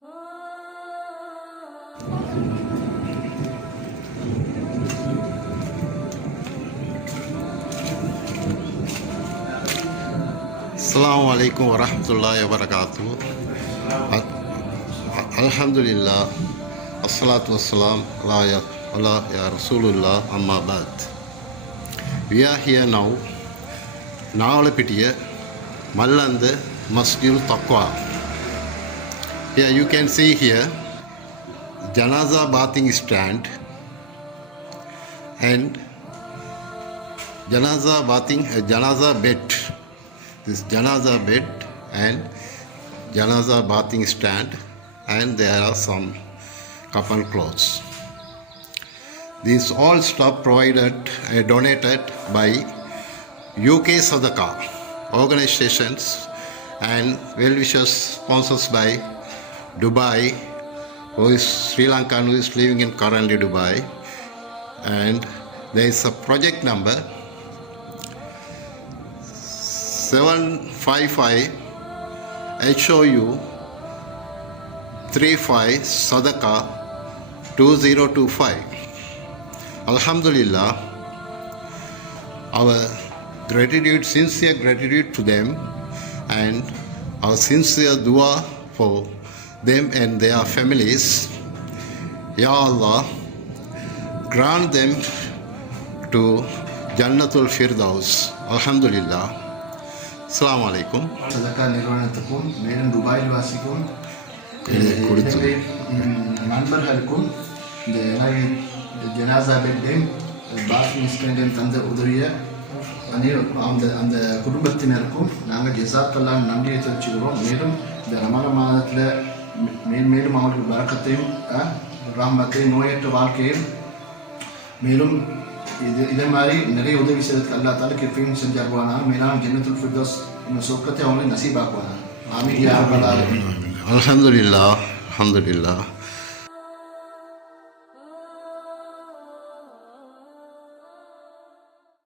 Assalamu alaikum wa rahmatullahi wa barakatuh. Alhamdulillah. Assalatu wassalam ala ya Rasulullah amma ba'd. We are here now. Navalapitiya Mallanda Masjidul Taqwa. Here you can see here Janaza bathing stand and Janaza bed. This Janaza bed and Janaza bathing stand, and there are some couple clothes. These all stuff donated by UK Sadaqah organizations and well-wishers sponsors by Dubai, who is Sri Lankan, who is living in currently Dubai, and there is a project number 755 HOU 35 Sadaqah 2025. Alhamdulillah, our sincere gratitude to them, and our sincere dua for them and their families. Ya Allah, grant them to Jannatul Firdaus. Alhamdulillah. Assalamu alaikum. சதக்கா நிறுவனத்துக்கும் மேலும் துபாயில் வாசிக்கும் நண்பர்களுக்கும் இந்த ஜனாசா பெட்டையும் பாத்ரூம் ஸ்டாண்டையும் தந்த உதவிய அந்த குடும்பத்தினருக்கும் நாங்கள் ஜஸாக்கெல்லாம் நன்றியை தெரிவிச்சுக்கிறோம். மேலும் இந்த ரமண மாதத்தில் மேலும் அவங்களுக்கு வழக்கத்தையும் ராமத்தையும் நோயற்ற வாழ்க்கையும் மேலும் இதே மாதிரி நிறைய உதவி செய்யறதுக்கு அல்லா தால கிருபையும் செஞ்சாருவானா. மேலாம் ஜன்னத்துல் ஃபிர்தௌஸ் இந்த சொர்க்கத்தை அவங்களை நசீபாக்குவானா. ஆமீன் யா ரப்பல் ஆலமீன். Alhamdulillah.